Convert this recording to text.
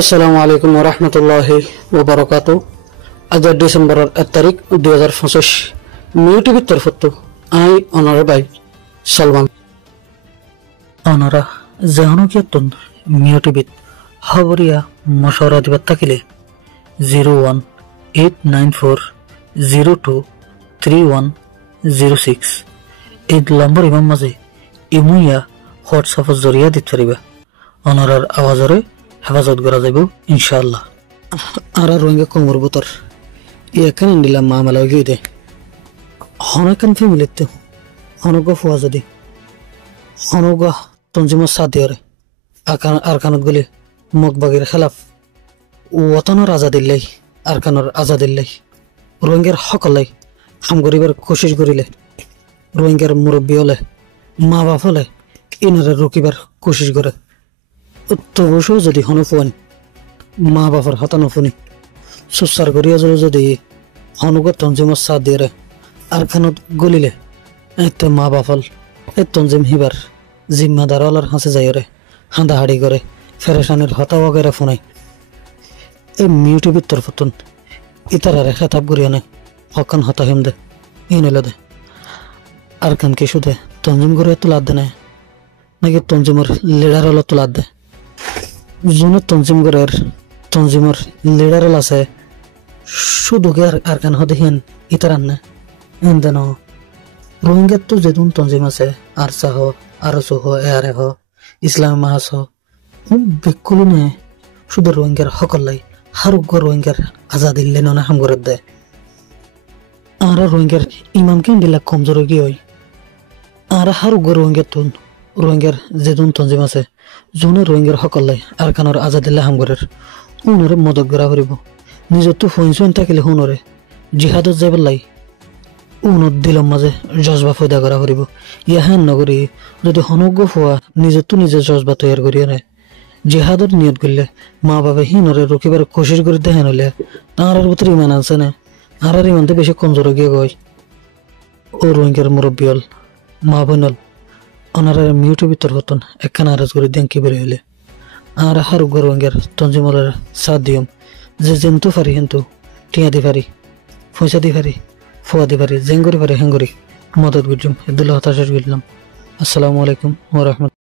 আসসালামু আলাইকুম ওয়া রাহমাতুল্লাহি ওয়া বারাকাতুহু। আজ ডিসেম্বরের 1 তারিখ 2025 মিউটিভির তরফত আই অনার ভাই সালমান অনারা জাহানুকিয়তন মিউটিভিত খবরিয়া মশওয়ারা দিবাত থাকিলে 01894023106 এই নম্বর ইমাম মাঝে ইমুইয়া হোয়াটসঅ্যাপ জরিয়া দিতে পারিবা। অনারার আওয়াজরে হেফাজত করা যাইব ইনশাআল্লাহ। আর রোহিঙ্গা কোমর বুতর এখানে দিলাম মামলা গিয়ে দে হনকান ফ্যামিলিতে হনগ ফুয়া যদি হনগ তঞ্জিমর সাদিয়রে আরকানত গুলি মগবাগির খেলাফ ওতনের আজাদিল্লাই আরকানোর আজাদিল্লাই রোহিঙ্গার সকলাই হাম গরিবের কোশিশ করিলে রোহিঙ্গার মুরব্বী হলে মা বাপ হলে ইনারে রুকিবার কোশিশ করে তবুও যদি হনুফুয়ান মা বাপর হতানো ফুনি সুসার করিয়া যদি হনুগত তঞ্জিমর সাথ দিয়ে আরখানত গলিলে এত মা বাপল এ তঞ্জিম হিবার জিম্মাদার অলার হাসে যাইরে হাঁদাহাড়ি করে ফেরেশানের হতা বগেরা ফোনাই এই মিউটিভির তরফতন ইতারারে খেতাব করিয়া নে হকান হতা হিম দে ইনলে দে আর কান কি শুধু তঞ্জিম করে তোলার দে নাই নাকি তঞ্জিমর লিডার হলো তোলার দে জনের তঞ্জিমর লিডার আছে শুধু আর কান হদে হিন ইতারান না এন দেন রোহিঙ্গার তো যেদিন তঞ্জিম আছে আর চাহ আর সহ এয়ারে হ ইসলাম মাহাস বেকুলো নে শুধু রোহিঙ্গার সকলাই হারুগ্য রোহিঙ্গার আজাদিল্লে ননা হাম করে দেয় আর রোহিঙ্গার ইমামকে দিলা কমজোর কি হয় আর হারুগ্য রোহিঙ্গার যেদিন তঞ্জিম আছে জনে রোহিঙ্গার সকলাই আর কানোর আজাদিল্লা হামগরের হুনরে মদত গড়া করিব নিজের তো ফইন থাকিলে হুনরে জিহাদত যাইবার লাই উনত দিলম মাঝে জজবা ফয়দা করা করিব ইয়া হেন নগরী যদি হনজ্ঞ ফুয়া নিজের তো নিজে জজবা তৈয়ার করিয়া নেয় জিহাদত নিয়ত করলে মা বাবা হিনরে রকিবার কোশিশ করে দেখেন হইলে তাঁর ভিতরে ইমান আছে না আর ইমানতে বেশি কমজোর গিয়ে গয় ও রোহিঙ্গার মুরব্বী হল মা বোন হল ওনারা মিউটিভির তরফতন একখানা আরাজ করে দেন কি বের হইলে আর হারুগ্য রোহিঙ্গার তঞ্জিমলের সাথ দিয়ম যে যেন্তু পারি কিন্তু টিয়া দি পারি পয়সা দি পারি ফুয়া দি পারি জেঙ্গরি পারি হেঙ্গরি মদত গুজুম এদুল্লাহ হতাশ গেলাম। আসসালামু আলাইকুম ওয়া রাহমাতুল্লাহ।